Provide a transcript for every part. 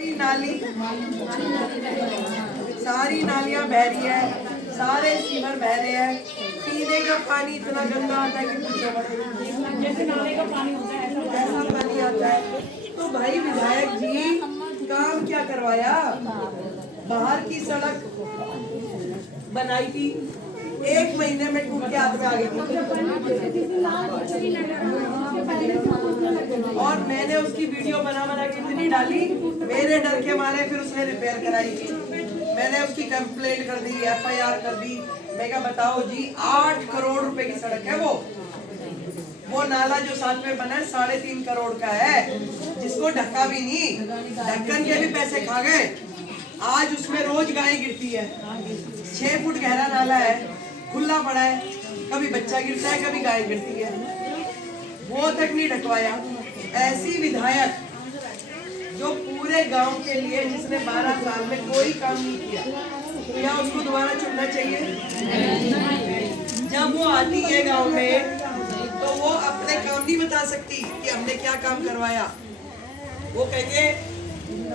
नाली सारी नालियां बह रही है, सारे सीवर बह रहे हैं, पीने का पानी इतना गंदा आता है कि पूछो मत। जैसे नाले का पानी होता है ऐसा पानी आता है। तो भाई विधायक जी काम क्या करवाया? बाहर की सड़क बनाई थी, 1 महीने में टूट के हाथ में आ गई और मैंने उसकी वीडियो बना के इतनी डाली, मेरे डर के मारे फिर उसने रिपेयर कराई। मैंने उसकी कंप्लेंट कर दी, FIR कर दी। मैं क्या बताओ जी, 8 करोड़ रुपए की सड़क है वो नाला जो साथ में बना है 3.5 करोड़ का है, जिसको ढका भी नहीं, ढक्कन के भी पैसे खा गए। आज उसमें रोज गाय गिरती है, 6 फुट गहरा नाला है, खुला पड़ा है, कभी बच्चा गिरता है कभी गाय गिरती है, वो तक नहीं ढकवाया। ऐसी विधायक जो पूरे गांव के लिए, जिसने 12 साल में कोई काम नहीं किया, क्या उसको दोबारा चुनना चाहिए? जब वो आती है गांव में तो वो अपने काम नहीं बता सकती कि हमने क्या काम करवाया। वो कहेंगे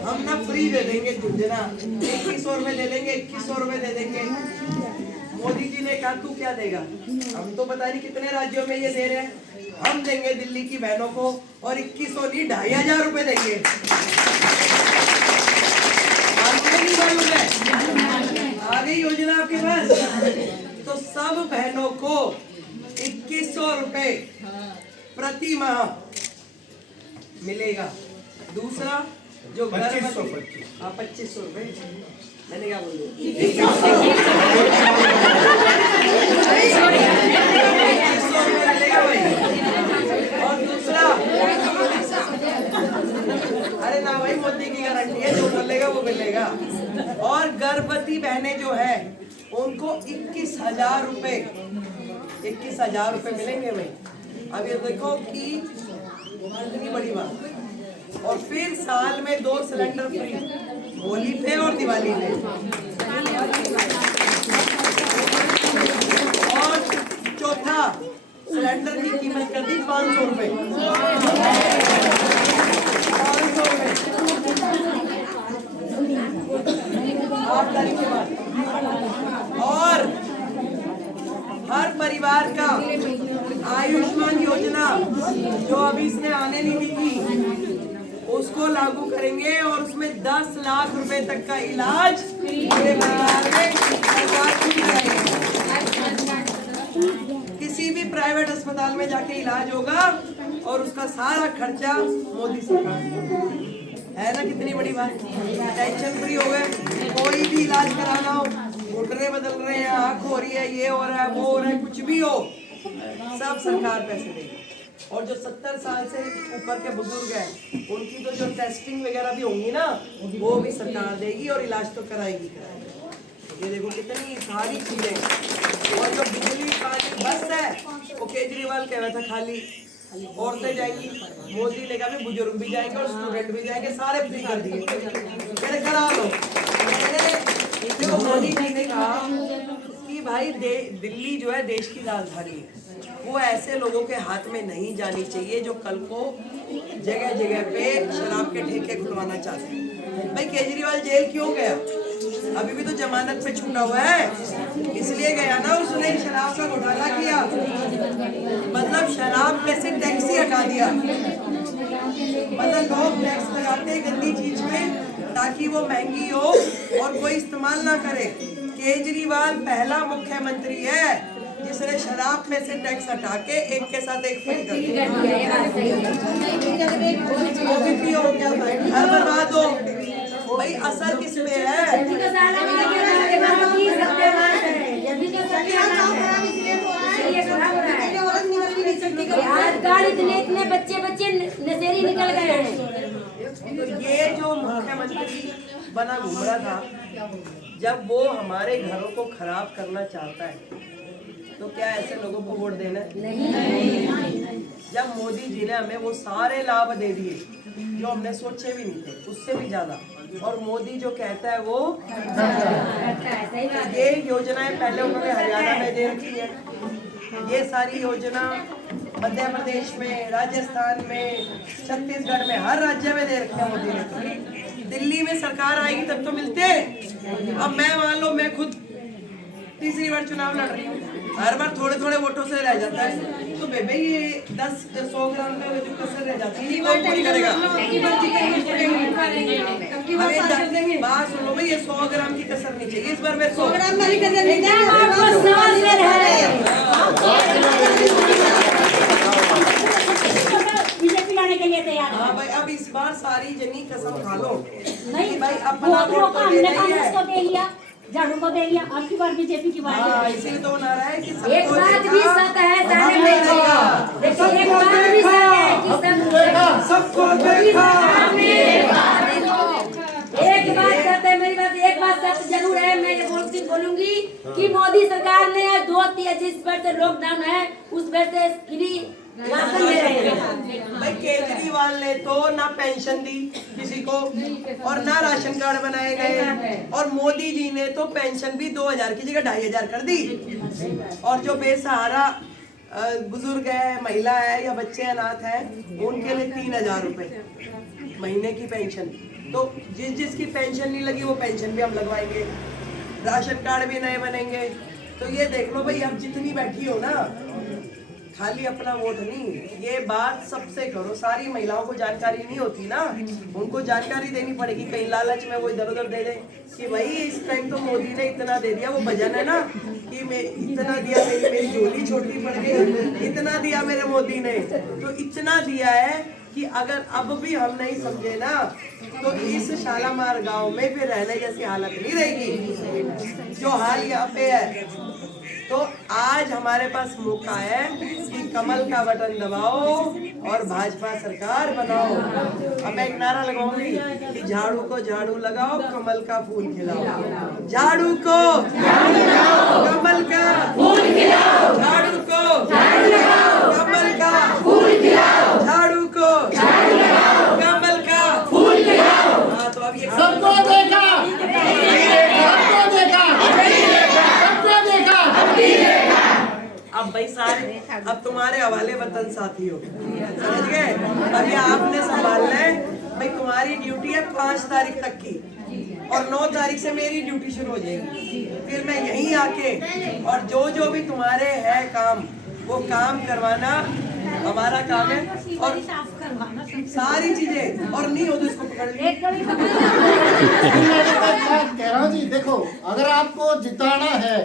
हम ना फ्री दे देंगे झुंझुना, 2100 रुपए दे देंगे, 2100 रुपए दे देंगे। मोदी जी ने कहा तू क्या देगा? हम तो पता नहीं कितने राज्यों में ये दे रहे हैं, हम देंगे दिल्ली की बहनों को, और 2100 नहीं 2500 रुपए देंगे। आ गई योजना आपके पास? तो सब बहनों को 2100 रुपए प्रति माह मिलेगा। दूसरा जो 2500 रुपए, मैंने क्या बोल दिया? मिलेगा भाई। और दूसरा, अरे ना भाई, मोदी की गारंटी है, जो बोलेगा वो मिलेगा। और गर्भवती बहनें जो है उनको 21,000 रुपए, 21,000 रुपए मिलेंगे भाई। अब ये देखो कि कितनी बड़ी बात। और फिर साल में 2 सिलेंडर फ्री, होली पे और दिवाली पे। और चौथा, सिलेंडर की कीमत कर दी 500 रुपए। 500 रुपए 8 तारीख के बाद। और हर परिवार का आयुष्मान योजना जो अभी इसने आने नहीं दी थी, उसको लागू करेंगे और उसमें 10 लाख रुपए तक का इलाज पूरे परिवार में किसी भी प्राइवेट अस्पताल में जाके इलाज होगा और उसका सारा खर्चा मोदी सरकार है ना। कितनी बड़ी बात, टेंशन फ्री हो गए। कोई भी इलाज कराना हो, घुटने बदल रहे हैं, आँख हो रही है, ये हो रहा है, वो हो रहा है, कुछ भी हो, सब सरकार पैसे देगी। और जो 70 साल से ऊपर के बुजुर्ग हैं, उनकी तो जो टेस्टिंग वगैरह भी होंगी ना, वो भी सरकार देगी और इलाज तो कराएगी। ये देखो कितनी सारी चीजें। और जो बिजली पानी बस है, वो केजरीवाल कह रहा था खाली, औरतें जाएंगी, मोदी ने कहा बुजुर्ग भी जाएंगे और स्टूडेंट भी जाएंगे, सारे फ्री कर दिए। मेरे करा लो। देखो मोदी जी ने कहा कि भाई दिल्ली जो है देश की राजधानी है, वो ऐसे लोगों के हाथ में नहीं जानी चाहिए जो कल को जगह जगह पे शराब के ठेके खुलवाना चाहते हैं। भाई केजरीवाल जेल क्यों गया? अभी भी तो जमानत पे छूटा हुआ है, इसलिए गया ना। उसने शराब का घोटाला किया, मतलब शराब पे से टैक्स ही हटा दिया। मतलब लोग टैक्स लगाते हैं गंदी चीज पे ताकि वो महंगी हो और कोई इस्तेमाल ना करे। केजरीवाल पहला मुख्यमंत्री है जिसने शराब में से टैक्स हटा के एक के साथ एक फ्री कर दिया। वो भी फ्री हो गया, हर बर्बाद हो। भाई असल किसमें है? इतने बच्चे नशेरी निकल गए हैं। तो ये जो मुख्यमंत्री बना घूम रहा था, जब वो हमारे घरों को खराब करना चाहता है तो क्या ऐसे लोगों को वोट देना है? जब मोदी जी ने हमें वो सारे लाभ दे दिए जो हमने सोचे भी नहीं थे, उससे भी ज्यादा, और मोदी जो कहता है वो ये योजनाएं पहले उन्होंने हरियाणा में दे रखी है। ये सारी योजना मध्य प्रदेश में, राजस्थान में, छत्तीसगढ़ में, हर राज्य में दे रखी है मोदी ने। दिल्ली में सरकार आएगी तब तो मिलते हैं। अब मैं मान लो मैं खुद तीसरी बार चुनाव लड़ रही हूँ, हर बार थोड़े थोड़े वोटों से रह जाता है, तो बेबे ये 10-100 ग्राम का जो कसर रह जाती है ये कौन पूरी करेगा? अरे बात सुनो भाई, ये 100 ग्राम की कसर नहीं चाहिए इस बार मेरे को। बीजेपी लाने के लिए तैयार है। हाँ भाई, अब इस बार सारी जनी कसम खा लो। नहीं भाई अपना अपना वोट तो हमने देना ही कांग्रेस को है। दे लिया, झाड़ू को दे लिया, अब की बार बीजेपी की बात हाँ, है। इसीलिए तो बना रहा है कि सबको एक बात भी देखा, सच है और सारे हम में नहीं देखा। देखो, एक बात भी सच है कि सबको देखा। एक बात सच है, मेरी बात एक बात सच जरूर है, मैं ये बोलूंगी कि मोदी सरकार ने 2 जिस पर से लॉकडाउन है उस पर से फ्री राशन दे रहे हैं। भाई केजरीवाल ने तो ना पेंशन दी किसी को और ना राशन कार्ड बनाए गए, और मोदी जी ने तो पेंशन भी 2000 की जगह 2500 कर दी। और जो बेसहारा बुजुर्ग है, महिला है या बच्चे अनाथ हैं, उनके लिए 3000 रुपए महीने की पेंशन। तो जिसकी पेंशन नहीं लगी वो पेंशन भी हम लगवाएंगे, राशन कार्ड भी नए बनेंगे। तो ये देख लो भाई, अब जितनी बैठी हो ना, खाली अपना वोट नहीं, ये बात सबसे करो। सारी महिलाओं को जानकारी नहीं होती ना, उनको जानकारी देनी पड़ेगी। कहीं लालच में वो इधर उधर दे दे कि भाई इस टाइम तो मोदी ने इतना दे दिया। वो भजन है ना कि मैं इतना दिया, मेरी झोली छोटी पड़ गई, इतना दिया मेरे मोदी ने। तो इतना दिया है कि अगर अब भी हम नहीं समझे ना, तो इस शालामार गांव में फिर रहने जैसी हालत नहीं रहेगी जो हाल यहाँ पे है। तो आज हमारे पास मौका है कि कमल का बटन दबाओ और भाजपा सरकार बनाओ। अब मैं एक नारा लगाऊंगी कि झाड़ू को झाड़ू लगाओ, कमल का फूल खिलाओ। झाड़ू को कमल का फूल खिलाओ, झाड़ू को कमल का फूल खिलाओ, झाड़ू को कमल का फूल खिलाओ। हाँ, तो अब ये सबको देखा, सबको देखा, सबको देखा। अब भाई सारे अब तुम्हारे हवाले वतन साथी हो, समझ गए? अब ये आपने संभालना है भाई। तुम्हारी ड्यूटी है 5 तारीख तक की, और 9 तारीख से मेरी ड्यूटी शुरू हो जाएगी। फिर मैं यहीं आके और जो भी तुम्हारे है काम, वो काम करवाना हमारा काम है। और सारी चीजें, और नहीं हो तो इसको पकड़ ली। मैं कह रहा हूँ जी, देखो अगर आपको जिताना है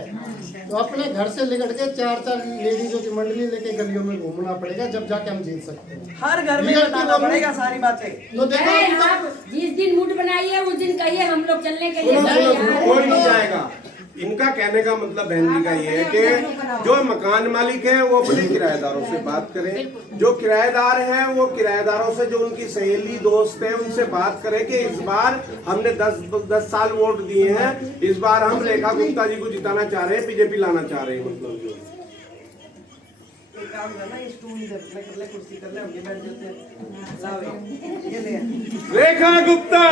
तो अपने घर से निकल के 4-4 लेडीजों की मंडली लेके गलियों में घूमना पड़ेगा, जब जाके हम जीत सकते हैं। हर घर में बताना पड़ेगा सारी बातें। तो देखो नहीं, अभी आप तक जिस दिन मूड बनाइए उस दिन कहिए, हम लोग चलने के लिए सुनो, तैयार सुनो, हैं। कोई नहीं जाएगा। इनका कहने का मतलब बहन जी का ये है कि जो मकान मालिक है वो अपने किराएदारों से बात करें, जो किराएदार हैं वो किराएदारों से, जो उनकी सहेली दोस्त हैं उनसे बात करें कि इस बार हमने 10 साल वोट दिए हैं, इस बार हम रेखा गुप्ता जी को जिताना चाह रहे हैं, बीजेपी लाना चाह रहे हैं। मतलब जो एक काम करना, ये स्टूल इधर कर ले, कुर्सी कर ले, हम ये बैठ जाते हैं। लाओ ये ले। रेखा गुप्ता।